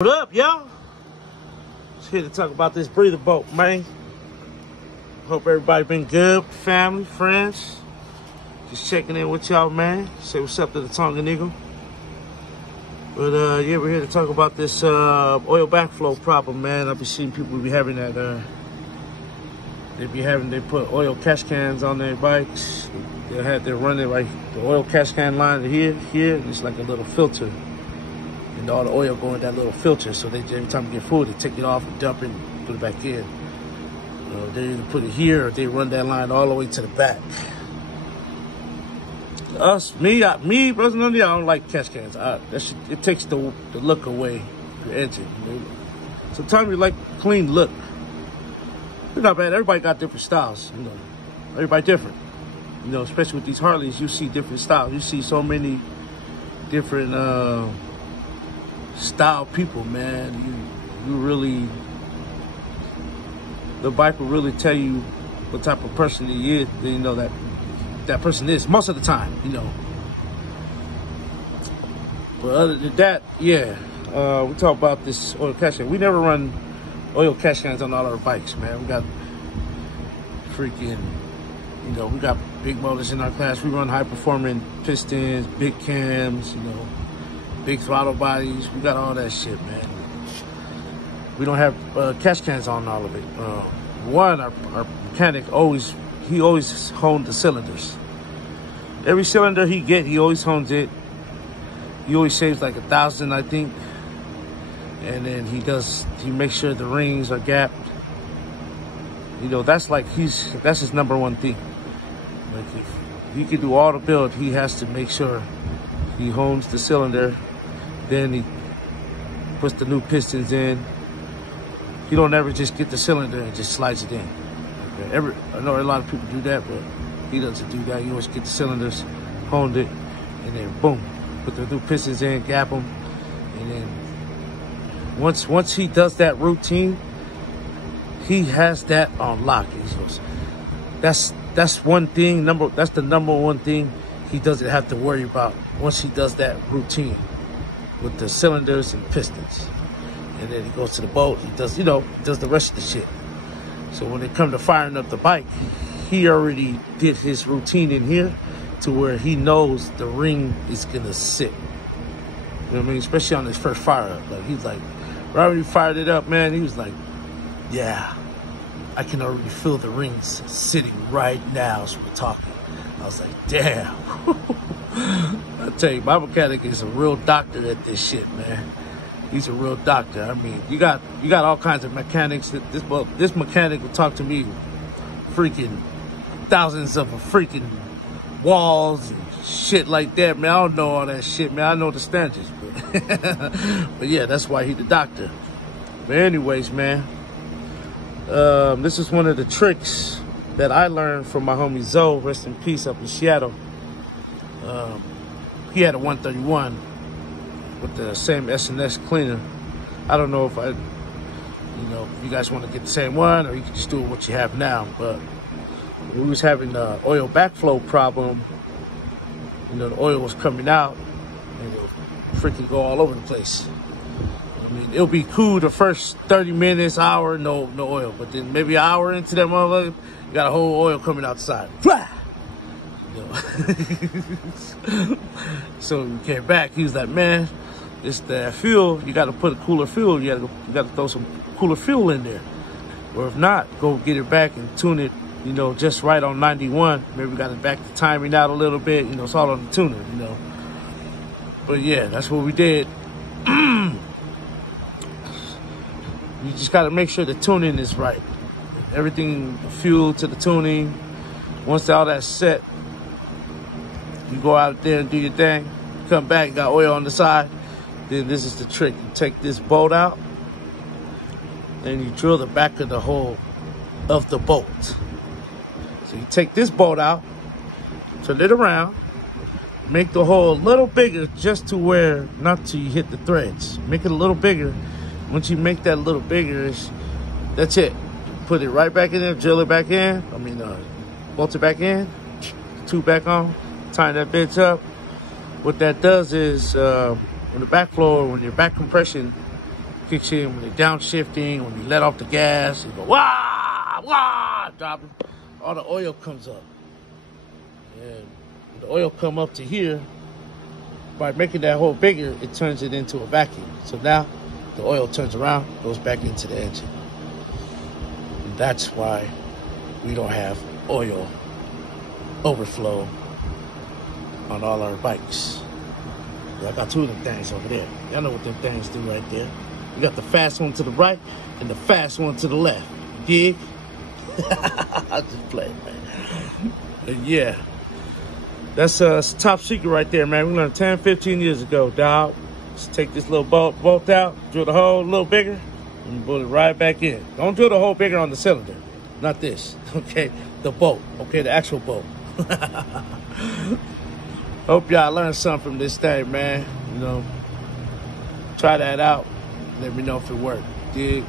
What up, y'all? Just here to talk about this breather boat, man. Hope everybody been good, family, friends. Just checking in with y'all, man. Say what's up to the Tongan Eagle. But yeah, we're here to talk about this oil backflow problem, man. I've been seeing people be having that. They put oil cash cans on their bikes. They're running like the oil cash can line here, and it's like a little filter. And all the oil go in that little filter, so every time you get full, they take it off and dump it and put it back in. They either put it here or they run that line all the way to the back. Me personally, I don't like cash cans. It takes the look away, your engine. You know? Sometimes you like clean look. It's not bad. Everybody got different styles. You know, everybody different. You know, especially with these Harleys, you see different styles. You see so many different style people, man. You really, the bike will really tell you what type of person he is. You know that person is most of the time. You know. But other than that, yeah, we talk about this oil cash can. We never run oil cash cans on all our bikes, man. We got freaking, you know, we got big motors in our class. We run high performing pistons, big cams, you know, big throttle bodies. We got all that shit, man. We don't have cash cans on all of it. Our mechanic always honed the cylinders. Every cylinder he always hones it. He always saves like 1,000, I think. And then he makes sure the rings are gapped. You know, that's his number one thing. Like if he can do all the build, he has to make sure he hones the cylinder. Then he puts the new pistons in. He don't ever just get the cylinder and just slides it in. Okay. I know a lot of people do that, but he doesn't do that. He always get the cylinders, honed it, and then boom, put the new pistons in, gap them, and then once he does that routine, he has that on lock. That's one thing. That's the number one thing he doesn't have to worry about once he does that routine with the cylinders and pistons. And then he goes to the boat. He does the rest of the shit. So when it comes to firing up the bike, he already did his routine in here to where he knows the ring is gonna sit. You know what I mean? Especially on his first fire up. Like he's like, right when he fired it up, man, he was like, yeah, I can already feel the rings sitting right now as we're talking. I was like, damn. I tell you, my mechanic is a real doctor at this shit, man. He's a real doctor. I mean, you got all kinds of mechanics. This mechanic will talk to me freaking thousands of freaking walls and shit like that, man. I don't know all that shit, man. I know the standards, but yeah, that's why he's the doctor. But anyways, man, this is one of the tricks that I learned from my homie Zoe, rest in peace, up in Seattle. He had a 131 with the same S&S cleaner. I don't know if you guys want to get the same one or you can just do what you have now. But we was having the oil backflow problem. You know, the oil was coming out and it would freaking go all over the place. I mean, it'll be cool the first 30 minutes, hour, no oil. But then maybe an hour into that motherfucker, you got a whole oil coming outside. You know? So we came back. He was like, man, it's the fuel. You got to put a cooler fuel. You got to throw some cooler fuel in there. Or if not, go get it back and tune it, you know, just right on 91. Maybe we got to back the timing out a little bit. You know, it's all on the tuner, you know. But yeah, that's what we did. You just got to make sure the tuning is right. Everything, the fuel to the tuning. Once all that's set, you go out there and do your thing. Come back, got oil on the side. Then this is the trick. You take this bolt out, and you drill the back of the hole of the bolt. So you take this bolt out, turn it around, make the hole a little bigger just to where, not till you hit the threads. Make it a little bigger. Once you make that a little bigger, that's it. Put it right back in there, drill it back in. Bolt it back in, tube back on, tighten that bitch up. What that does is, when the backflow, when your back compression kicks in when they're downshifting, when you let off the gas, you go, wah, wah, dropping. All the oil comes up. And when the oil come up to here, by making that hole bigger, it turns it into a vacuum. So now the oil turns around, goes back into the engine. And that's why we don't have oil overflow on all our bikes. I got two of them things over there. Y'all know what them things do right there. You got the fast one to the right and the fast one to the left. Dig? I just play, man. And yeah, that's top secret right there, man. We learned 10, 15 years ago, dog. Just take this little bolt out, drill the hole a little bigger, and put it right back in. Don't drill the hole bigger on the cylinder. Not this, okay? The bolt, okay? The actual bolt. Hope y'all learned something from this thing, man. You know, try that out. Let me know if it worked. Dig?